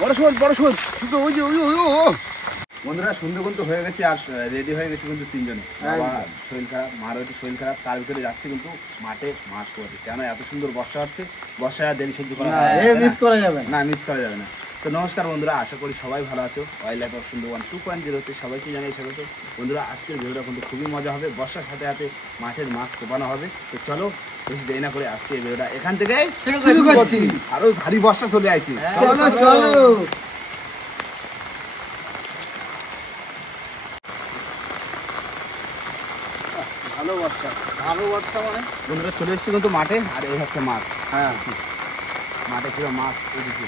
বড় শোল বড় শোল ওই যে ওই বন্ধুরা সুন্দর কিন্তু হয়ে গেছে আর রেডি হয়ে গেছে কিন্তু তিনজনে। বাবা শরীর খারাপ, মারও একটু শরীর খারাপ, তার ভিতরে যাচ্ছে কিন্তু মাঠে মাছ করতে। কেন এত সুন্দর বর্ষা হচ্ছে, বর্ষায় দেরি সহ্য করা মিস করা যাবে না, মিস করা যাবে না। তো নমস্কার বন্ধুরা, আশা করি সবাই ভালো আছো। ওয়াইল্ড লাইফ অফ সুন্দরবন 2.0-তে সবাইকে জানাই স্বাগত। বন্ধুরা আজকের ভিডিওটা কিন্তু খুবই মজা হবে, বর্ষার সাথে সাথে মাঠের মাছ কোপানো হবে। তো চলো বেশি দেরি না করে আজকে এই ভিডিওটা এখান থেকে শুরু করছি। আরো ভারী বর্ষা চলে আসি, চলো চলো। ভালো বর্ষা মানে বন্ধুরা চলে এসেছি কিন্তু মাঠে, আর এই হচ্ছে মাঠ। হ্যাঁ মাঠে পুরো মাছ উঠেছে।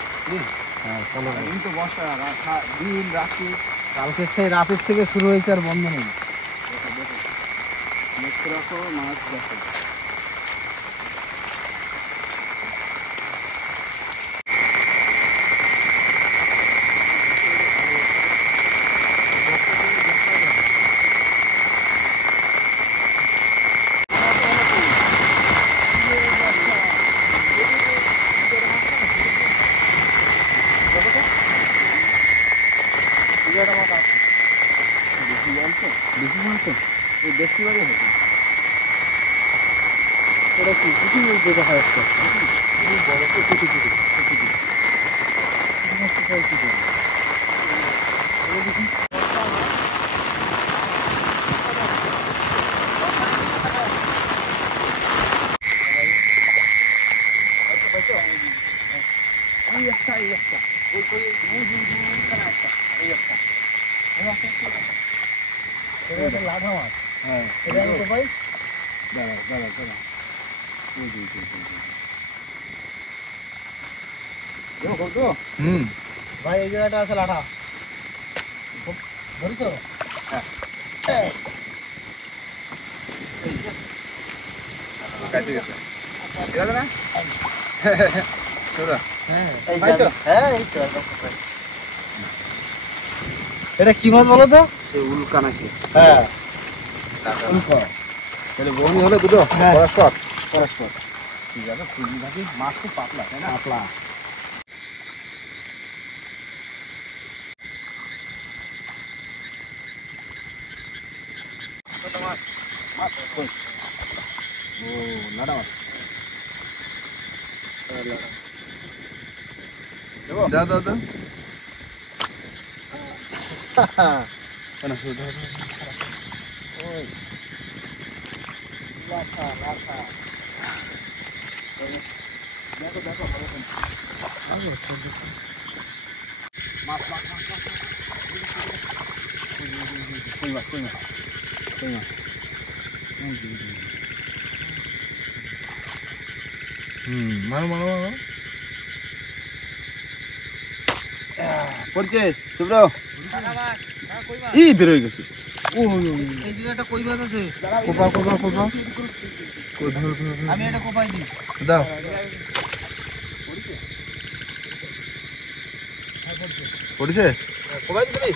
হ্যাঁ চলো, কিন্তু বর্ষা দিন রাত্রি কালকে সেই রাতের থেকে শুরু হয়েছে আর বন্ধ নেই। মাছ দেখো দেখতে পারি হতো এটা কি কিছু দেখা যাচ্ছে বড় লাঠা মাছ। হ্যাঁ এটা আমি কোপাই। দাঁড়া দাঁড়া দাঁড়া ভাই এই জায়গাটা আছে লাঠা, ধরিস? কাছে গেছে না এটা কি মাছ বলো তো? সে উল্কা নাকি? হ্যাঁ বৌনি হলে দুটো পরস্পর ঠিক আছে। খুবই থাকি মাছ খুব পাতলা, তাই না? পাতলা। ও লাডা মাছ দেবো? দাও দাও দাও। কেন শুরু ধরো দেখো দেখো মাছ মাছ মাছ মাছ কই মাছ কই মাছ কই মাছ মারো মারো মারো পড়ছে শুভ্র ই বের হয়ে গেছে। এই জায়গাটা কই মাছ আছে? কোপা কোপা কোপা আমি এটা কোপাই দিই। দাও পড়ছে কোপাই দিতে তুমি?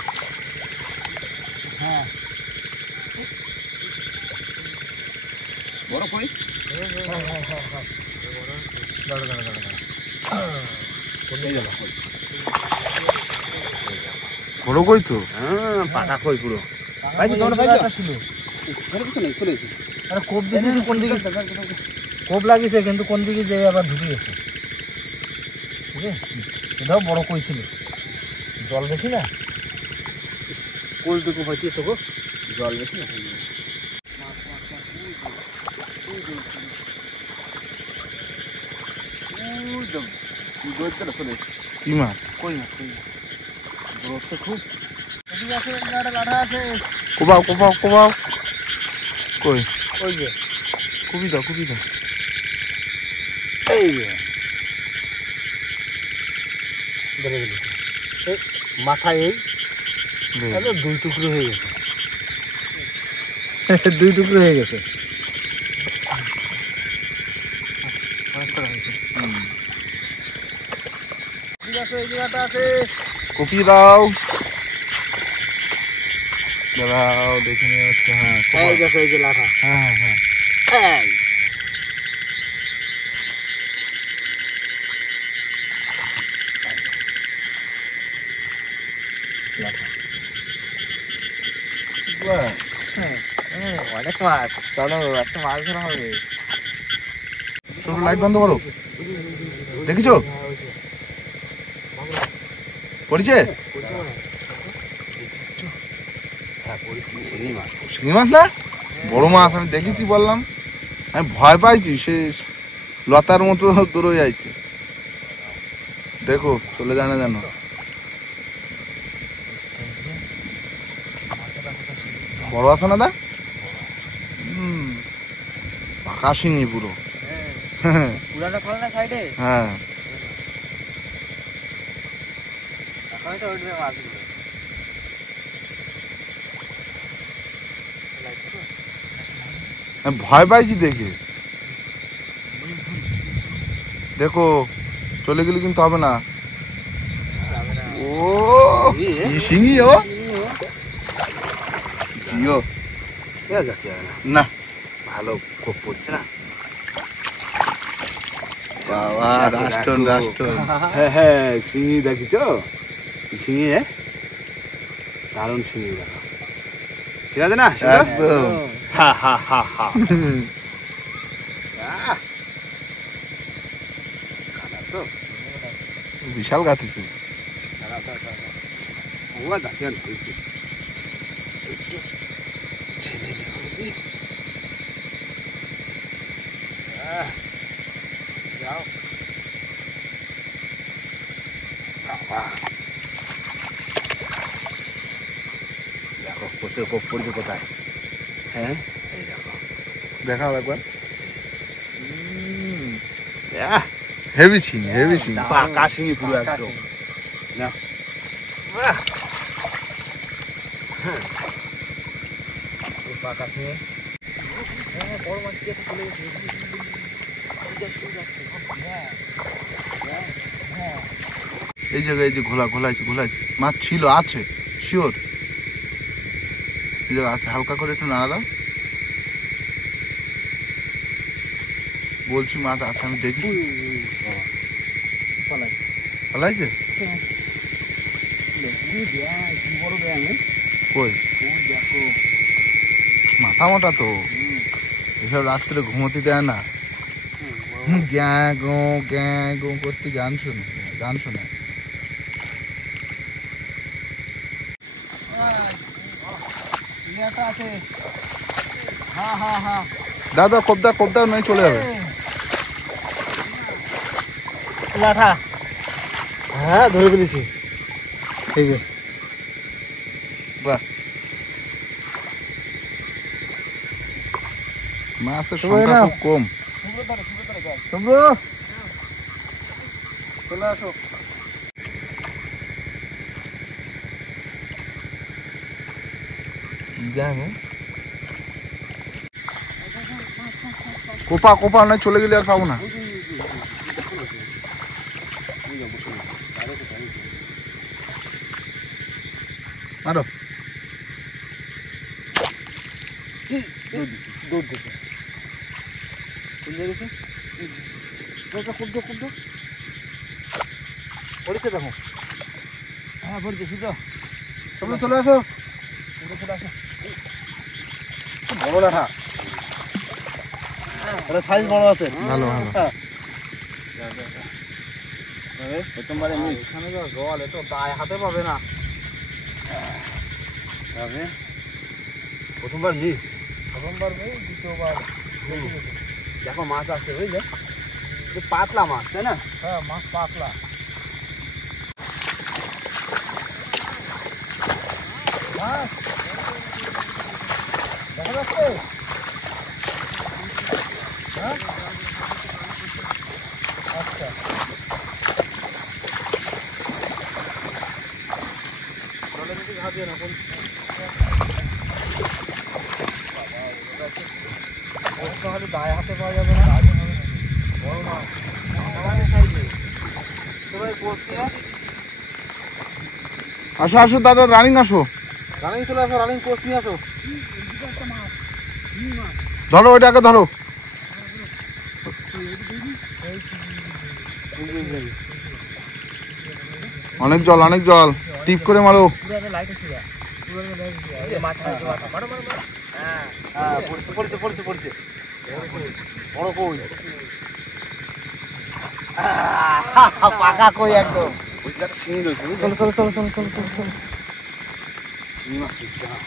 হ্যাঁ বড় কই? দাঁড়া দাঁড়া দাঁড়া বড় কই তো? হ্যাঁ পাকা কই পুরো পাইছো তোমরা পাইছো? ছিল সেটা কিছু নেই, চলে এসেছে। আরে কোপ দিছিস কোন দিকে? কোপ লাগিয়েছে কিন্তু কোন দিকে যে আবার ঢুকে গেছে। ঠিক আছে, এটাও বড় কই ছিল, জল বেশি না। কোচ দেখো ভাইতে তো গো, জল বেশি না। কি মাছ? কই মাছ কই মাছ ধরছে খুব। এদিকে আছে, একটা লাঠা আছে। কোপাও কোপাও কোপাও। কই? ওই যে কুপি দাও কুপি দাও। এই যে ধরে গেছে মাথায়, এই দুই টুকরো হয়ে গেছে। দুই টুকরো হয়ে গেছে। এই জায়গাটা আছে, কপি দাও। দাঁড়াও দেখে নিয়ে হচ্ছে। হ্যাঁ এই দেখো এই যে লাঠা। হ্যাঁ হ্যাঁ হ্যাঁ এই অনেক মাছ, চলো একটা মাছ ধরা হবে। ছোট লাইট বন্ধ করো। দেখেছো পড়েছে শিঙি মাছ। শিঙি মাছ না, বড় মাছ আমি দেখেছি, বললাম আমি ভয় পাইছি, সে লতার মতো দূরে যাইছে। দেখো চলে যায় না জানো। বড় আছে না দা? পাকা শিঙি পুরো। পুরাটা খোলা না সাইডে, হ্যাঁ এখন তো ওইটা মাছগুলো। আমি ভয় পাইছি দেখে। দেখো চলে গেলে কিন্তু হবে না। ও কি শিঙি ও, জিও যাতে হবে না, না। ভালো কোপ পড়ছে না। বাবা রাষ্ট্রন রাষ্ট্রন। হ্যাঁ হ্যাঁ, শিঙি দেখিছ, শিঙি দারুণ শিঙি দেখো, ঠিক আছে না? একদম হা হা হা হা। তো বিশাল গাতিছে। জাতীয় ধরেছি একটু ঠেলে দিই। যাও দেখো কোষের কোপ পড়ছে কোথায়। হ্যাঁ এই দেখো, দেখাও একবার। হেভি শিঙি, হেভি শিঙি। পাকা শিঙি পুরো একদম। না পাকা শিঙে বড় মাছ দিয়ে চলে গেছে। এই জায়গায় এই যে ঘোলাইছে মাছ ছিল, আছে শিওর। এই জায়গায় আছে, হালকা করে একটু নাড়া দাও। বলছি মাছ আছে, আমি দেখি। পালাইছে বড় ব্যাং, কই? দেখো মাথা মোটা তো, এসব রাত্রে ঘুমোতে দেয় না। গ্যাঁ গো করতে গান শোনে। দাদা কোপ দাও নয় চলে যাবে। লাঠা, হ্যাঁ ধরে ফেলেছি। এই যে বাহ, মাছের সংখ্যা খুব কম। শুভ্র চলে আসো। কি জানে কোপা নয়, চলে গেলে আর পাবো না। মারো, দৌড় দিছে। কোন জায়গায় খুব দো পড়েছে দেখো। হ্যাঁ পড়ছে, শুধু শুভ্র চলে আসো। বড় লাঠা, এটা সাইজ বড় আছে। ভালো। প্রথমবারে মিস। এখানে যা জল, এ তো দায় হাতে পাবে না। প্রথমবার মিস, প্রথমবার নেই, দ্বিতীয়বার দেখো মাছ আছে বুঝলে, পাতলা মাছ তাই না? হ্যাঁ মাছ পাতলা। দেখা যাচ্ছে? হ্যাঁ আচ্ছা, জলে বেশি ঘা দিয়ে না। তাহলে দায় হাতে পাওয়া যাবে না। বড় মাছ সাইজে। তো ভাই পোস্ট নিয়ে আসো দাদা, রানিং আসো, রানিং চলে আসো, রানিং পোস্ট নিয়ে আসো। ধরো ওইটাকে ধরো। অনেক জল। টিপ করে মারো। পুরো লাইট আছে যা পুরো লাইট আছে এই মাথা মাথা মারো মারো মারো। হ্যাঁ পড়ছে পড়ছে পড়ছে পড়ছে বড় কই পাকা কই একদম। ওই জায়গাটা শিঙি রয়েছে চলো চলো চলো চলো চলো চলো চলো শিঙি মাছ রয়েছে দাঁড়া।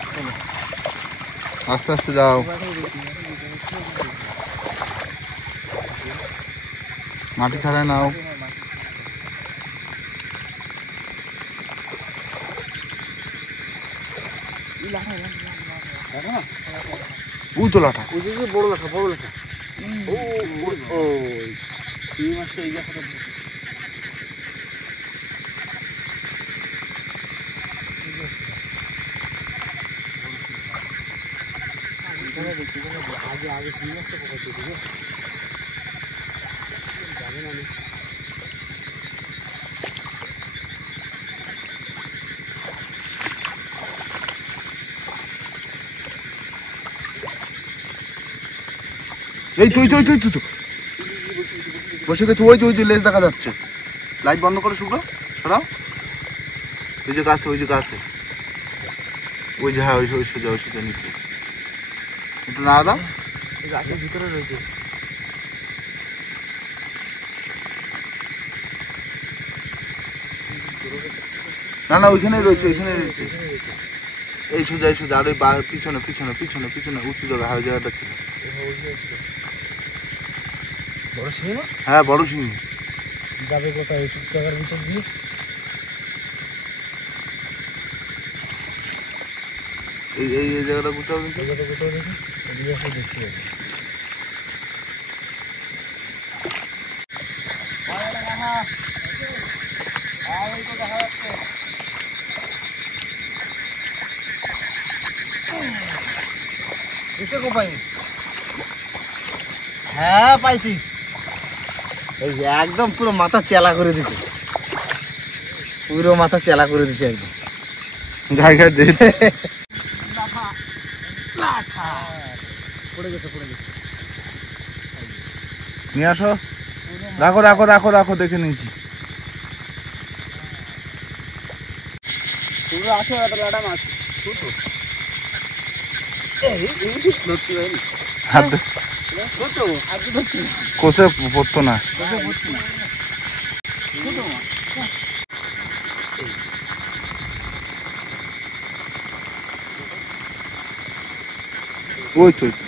আস্তে আস্তে যাও, মাটি ছাড়ায় নাও। দেখা মাছ ওই তো লাঠা। ওই যে বড় লাঠা বড় লাঠা। ও শিঙি মাছটা এই জায়গাটা আগে আগে কি মাছটা পকাইতে দিবে জানি না আমি। এই তুই তুই তুই তুই বসে গেছে। ওই যে লেজ দেখা যাচ্ছে। লাইট বন্ধ করো শুক্র, সরাও। ওই যে গাছে, ওই যে গাছে, ওই যে, হ্যাঁ ওই সোজা, ওই সোজা নিচে একটু নাড়া দাও। এই গাছের ভিতরে রয়েছে। না না ওইখানেই রয়েছে, ওইখানেই রয়েছে। এই সোজা, এই সোজা। আর ওই পিছনে পিছনে পিছনে পিছনে উঁচু জায়গা, হ্যাঁ ওই জায়গাটা ছিল। বড় শিঙি না হ্যাঁ বড় শিঙি। যাবে কোথায় এই জায়গার ভিতর দিয়ে। এই এই এই জায়গাটা গুছাও কিন্তু। এই জায়গাটা কোথাও দেখি এদিকে এসে দেখতে হবে। হ্যাঁ পাইছি। এই যে একদম পুরো মাথা চেলা করে দিছে, পুরো মাথা চেলা করে দিছে একদম। গায়ে গায়ে দে। পড়ে গেছে পড়ে গেছে। নিয়ে আসো, রাখো রাখো রাখো রাখো, দেখে নিয়েছি। পুরো আসো একটা লাটা মাছ ছোট। এই ধরতে পারিনি হাত দে। ছোট আজকে ধরতে কোষে পড়তো না। ভর্তি না ছোট মাছ। ওই তো, ওই তো।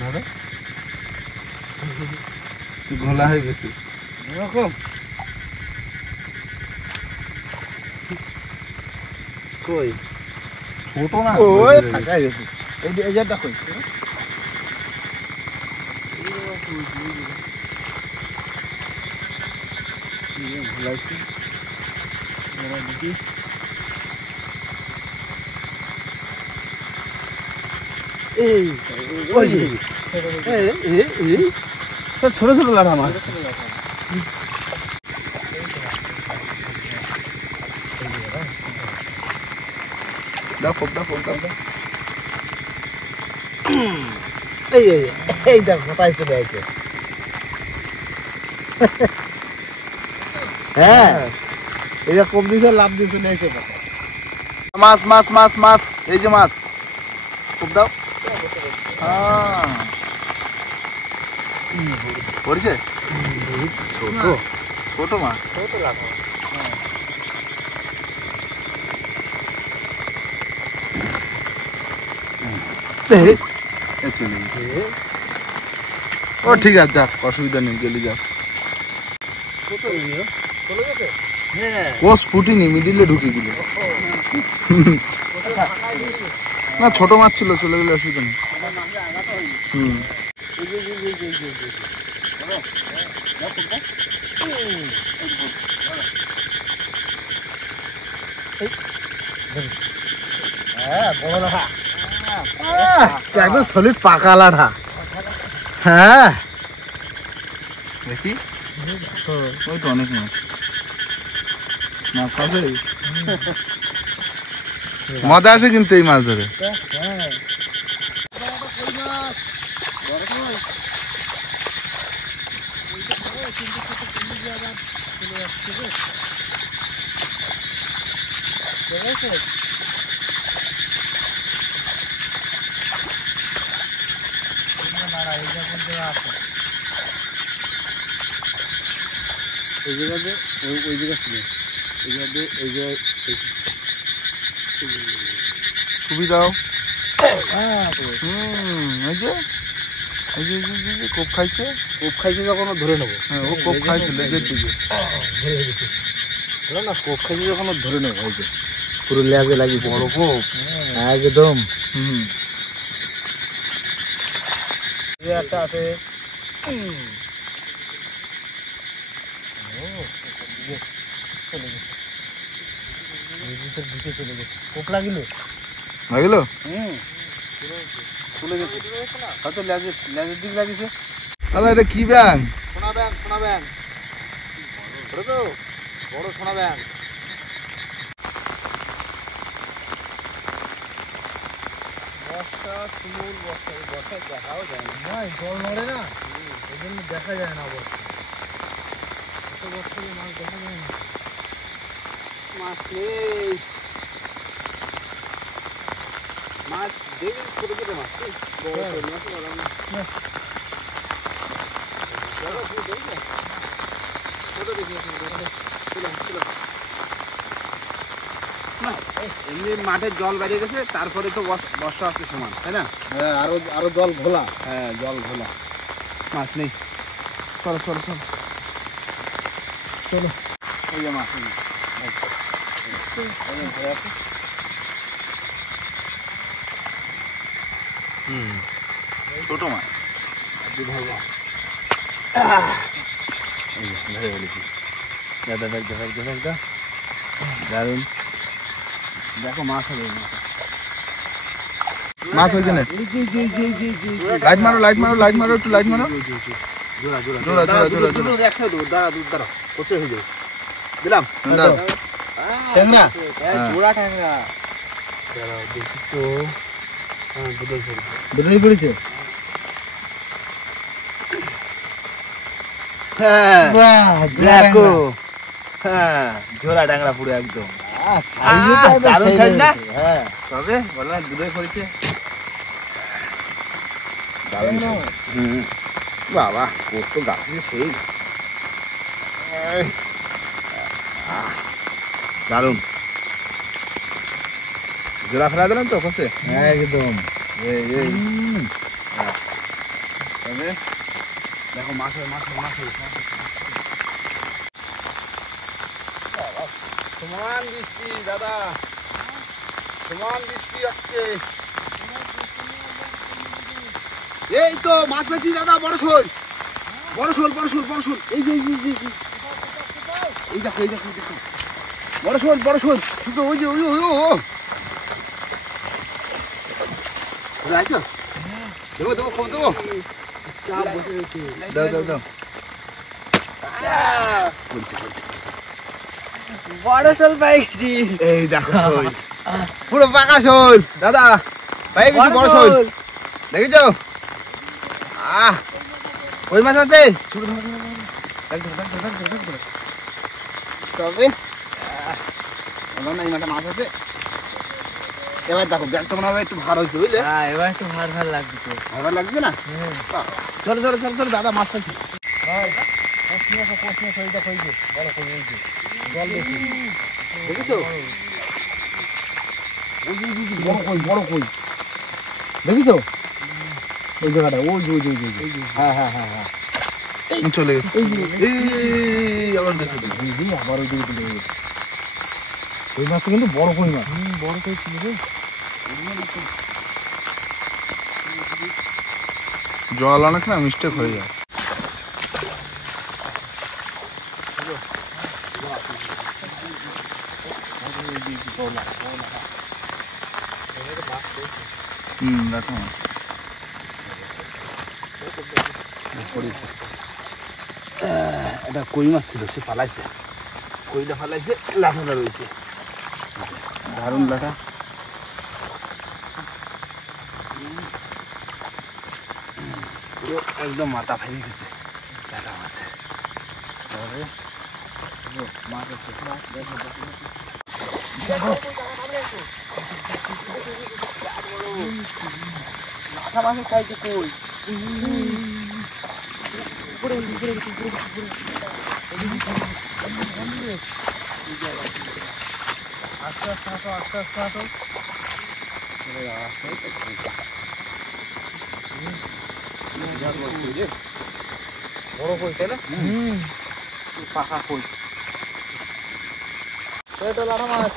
ধরো, ঘোলা হয়ে গেছে। এরকম কই ছোট না, ওই ফাঁকা গেছে। এই যে এই জায়গাটা কই ভুলাইছি দেখি। এই ওই ছোট ছোট লাঠা মাছ। দাও কোপ দাও, কোপ দাও। এই এই এই দেখ কোথায় চলে আসছে। হ্যাঁ এই যে কোপ দিছে লাভ দিয়ে চলে আসছে পাশে। মাছ মাছ মাছ মাছ, এই যে মাছ। কোপ দাও। পড়েছে ছোট ছোট মাছ। ছোট লাঠা এই চলে গেছে। ও ঠিক আছে, যাক, অসুবিধা নেই, গেলি যাক। ছোট চলে গেছে। হ্যাঁ কোষ ফুটিনি, মিডিলে ঢুকে গেল। না ছোট মাছ ছিল, চলে গেলে অসুবিধা নেই। হুম হ্যাঁ বড় লাঠা একদম সলিড পাকা লাঠা। হ্যাঁ দেখি, ওই তো অনেক মাছ। মাছ আছে, মজা আসে কিন্তু এই মাছ ধরে। ওই জায়গাতে ওই জায়গা ছিল, এই জায়গাতে এই জায়গায় খুবই দাও। এই যে কোপ খাইছে, কোপ খাইছে যখন ও ধরে নেবো। হ্যাঁ ও কোপ খাইছে লেজের দিকে। ধরে ফেলেছে না, কোপ খাইছে যখন ও ধরে নেবো। ওই যে পুরো লেজে লাগিয়েছে বড় কোপ। একদম। হুম একটা আছে, চলে গেছে, ঢুকে চলে গেছে। কোপ লাগিল, লাগিল। চলে গেছে, হয়তো লেজের দিকে লাগিয়েছে। দাদা এটা কি ব্যাং? সোনা ব্যাং, সোনা ব্যাং, বড় তো বড় সোনা ব্যাং। বর্ষা তুমুল বর্ষা, বর্ষায় দেখাও যায় না, জল নড়ে না, এই জন্য দেখা যায় না। বর্ষা এত বছরে মাছ দেখা যায় না, মাছ নেই। মাছ দেখি ছোট ছোট মাছ, বড় বড় মাছ বললাম না। এমনি মাঠে জল বেরিয়ে গেছে, তারপরে তো বর্ষা হচ্ছে সমান, তাই না? হ্যাঁ, আরো জল ঘোলা। হ্যাঁ জল ঘোলা, মাছ নেই। চলো চলো চলো চলো, এই যে মাছ নেই। ছোট মাছ। ধরবো, এই যে ধরে ফেলেছি। দাদা দেখ দেখ দেখ দেখ, দারুন। দেখো মাছ হবে, মাছ ওইখানে। লাইট মারো, লাইট মারো, লাইট মারো, একটু লাইট মারো। জোড়া জোড়া জোড়া, জোড়া, জোড়া, জোড়া একসাথে দেবো। দাঁড়া দুধ দাঁড়া, কোচে হয়ে যাবে। দিলাম দাও। ট্যাংরা, জোড়া ট্যাংরা। দাঁড়াও দেখি তো, হ্যাঁ দুটোই পড়েছে। দুটোই পড়েছে। হ্যাঁ বাহ, দেখো, হ্যাঁ জোড়া ট্যাংরা পুরো একদম দারুণ সাইজ না? হ্যাঁ, তবে বললাম দুটোই পড়েছে, দারুণ size। হুম বাবা, কোষ তো গাছে সেই দারুণ। জোড়া ফেলা দিলেন তো কোষে একদম। তবে দেখো মাছ হয়, মাছ হয়, মাছ হয়। সমান বৃষ্টি দাদা, সমান বৃষ্টি হচ্ছে। এই তো মাছ পেয়েছি দাদা, বড় শোল, বড় শোল, বড় শোল, বড় শোল। এই যে এই দেখো, এই দেখো, এই দেখো, বড় শোল, বড় শোল। ওই যে ওই আইসো, দেবো দেবো, খবর দেবো। চাপ বসে রয়েছে। দাও দাও দাও। পড়ছে পড়ছে পড়ছে। বড় শোল পাই গেছি। এই দেখো শোল, পুরো পাকা শোল দাদা, পাই গেছি বড় শোল। দেখেছো? ওই মাছ আছে, ছোট ধর ধর ধর। তবে বললাম না এই মাঠে মাছ আছে। এবার দেখো ব্যাগটা মনে হবে একটু ভার হয়েছে, বুঝলে? হ্যাঁ, এবার একটু ভার ভার লাগছে। ভার লাগবে না? চলো চলো চলো চলো দাদা, মাছ পাচ্ছি। দেখেছো? বড় কই দেখেছো ওই জায়গাটা? ওই যে ওই যে ওই যে। হ্যাঁ হ্যাঁ হ্যাঁ হ্যাঁ, চলে গেছে। এই যে এই আবার গেছে দেখি। এই যে আবার ওই দিকে চলে গেছে। ওই মাছটা কিন্তু বড় কই মাছ। বড় কই ছিল রে। জল অনেক না মিস্টেক হয়ে যায়। লাটা মাছ পড়েছে। এটা কই মাছ ছিল, সে পালাইছে, কইটা পালাইছে, লাঠাটা রয়েছে, দারুণ লাঠা। পুরো একদম মাথা ফেলে গেছে লাঠা মাছে। মাছ আছে, মাথা মাছের সাইজে কই উপরে আস্তে আস্তে হাঁটো আস্তে আস্তে হাঁটো বড় কই তাই না পাকা কই এটা লাড়া মাছ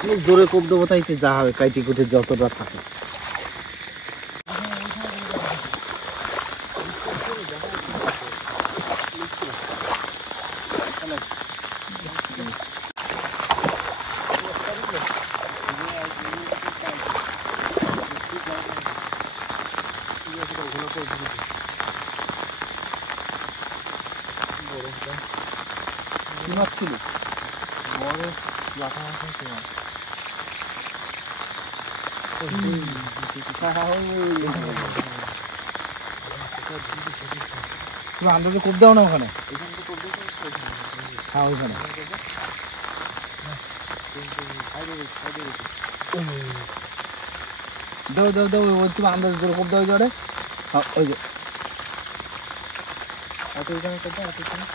আমি জোরে কোপ দেবো তাইতে যা হবে কাইটি কুটে যতটা থাকে কি মাছ ছিল বড় লাঠা মাছ কি মাছ তুমি আন্দাজে কোপ দাও না ওখানে হ্যাঁ ওইখানে দাও দাও দাও ওই তুমি আন্দাজে জোরে কোপ দাও ওই জোরে হ্যাঁ ওই যে এত ওইখানে কোপ দাও এত ওইখানে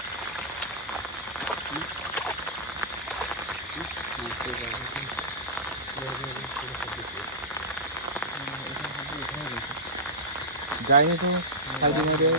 যাইনি তো সাইডে মেরে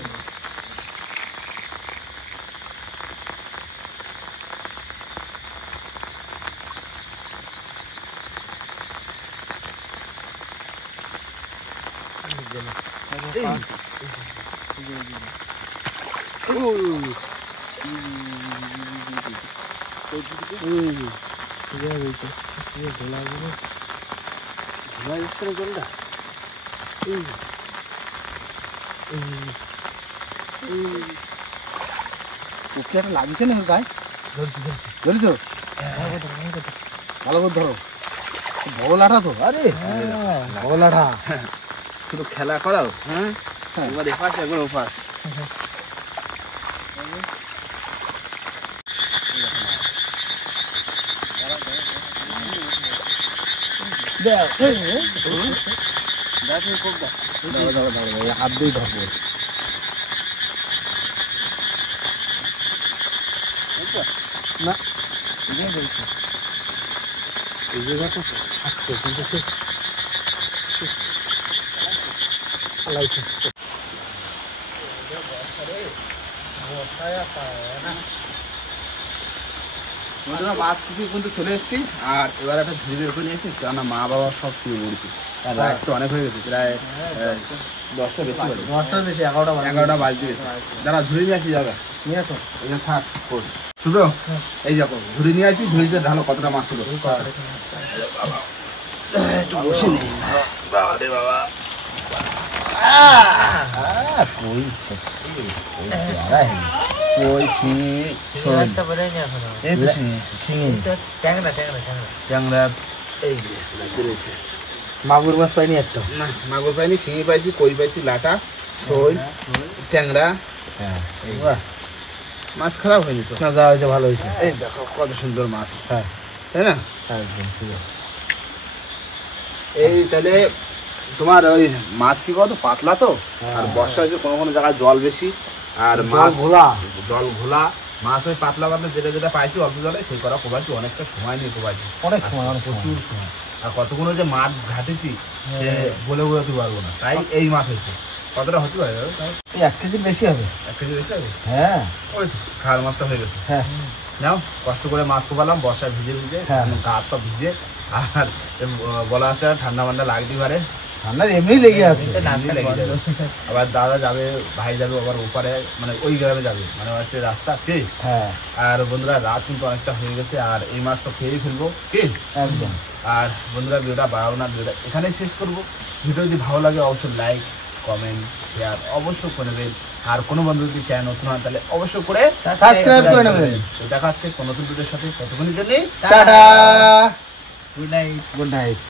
উপটা লাগিয়েছে না গায়ে ধরছি ধরেছো ভালো করে ধরো বড় লাঠা তো আরে বড় লাঠা শুধু খেলা করাও হ্যাঁ এবার এপাশ একবার ওপাশ হাত দিয়ে ধরবো না এই জায়গাটা থাকতো কিন্তু সে লাইছে বন্ধুরা মাছ কিছু কিন্তু চলে এসেছি আর এবার একটা ঝুড়ি বের করে নিয়ে এসেছি কেননা মা বাবা সব শুয়ে পড়েছি আর রাত তো অনেক হয়ে গেছে প্রায় 10টা বেশি বাজে 10টার বেশি 11টা বাজতে গেছে যারা ঝুড়ি নিয়ে আসি যাবে নিয়ে আসো এই যে থাক কোষ শুভ্র এই দেখো ঝুড়ি নিয়ে আসি ঝুড়িতে ঢালো কতটা মাছ হলো একটু বসে নেই বাবা রে বাবা ট্যাংরা এই রয়েছে মাগুর মাছ পাইনি একটা না মাগুর পাইনি শিঙি পাইছি কই পাইছি লাটা শোল ট্যাংরা বাহ মাছ খারাপ হয়নি তো না যা হয়েছে ভালো হয়েছে এই দেখো কত সুন্দর মাছ হ্যাঁ তাই না একদম ঠিক আছে এই তাহলে তোমার ওই মাছ কি কত পাতলা তো আর বর্ষা হচ্ছে কোনো কোনো জায়গায় জল বেশি আর মাছ জল ঘোলা মাছ ওই পাতলা পাতলা যেটা যেটা পাইছি অল্প জলে সেই করা কোবাইছি অনেকটা সময় নিয়ে কোবাইছি অনেক সময় প্রচুর সময় আর কতগুলো যে মাছ ঘাটেছি সে বলে বোঝাতে পারবো না তাই এই মাছ হয়েছে কতটা হতে পারে এই 1 কেজির বেশি হবে 1 কেজি বেশি হবে হ্যাঁ ওই তো খাওয়ার মাছটা হয়ে গেছে হ্যাঁ নাও কষ্ট করে মাছ কোপালাম বর্ষায় ভিজে ভিজে হ্যাঁ। গা হাত পা ভিজে আর বলা হচ্ছে ঠান্ডা মান্ডা লাগতে পারে ঠান্ডার এমনি লেগে আছে এমনি লেগে যাবে। আবার দাদা যাবে ভাই যাবে আবার ওপারে মানে ওই গ্রামে যাবে মানে একটা রাস্তা কে হ্যাঁ আর বন্ধুরা রাত কিন্তু অনেকটা হয়ে গেছে আর এই মাছটা খেয়েই ফেলবো কি একদম আর বন্ধুরা ভিডিওটা বাড়াবো না ভিডিওটা এখানেই শেষ করবো ভিডিও যদি ভালো লাগে অবশ্যই লাইক কমেন্ট শেয়ার অবশ্যই করে দেবেন আর কোনো বন্ধু যদি চায় নতুন হয় তাহলে অবশ্যই করে সাবস্ক্রাইব করে নেবেন তো দেখা হচ্ছে কোনো নতুন ভিডিওর সাথে ততক্ষণের জন্য tata good night good night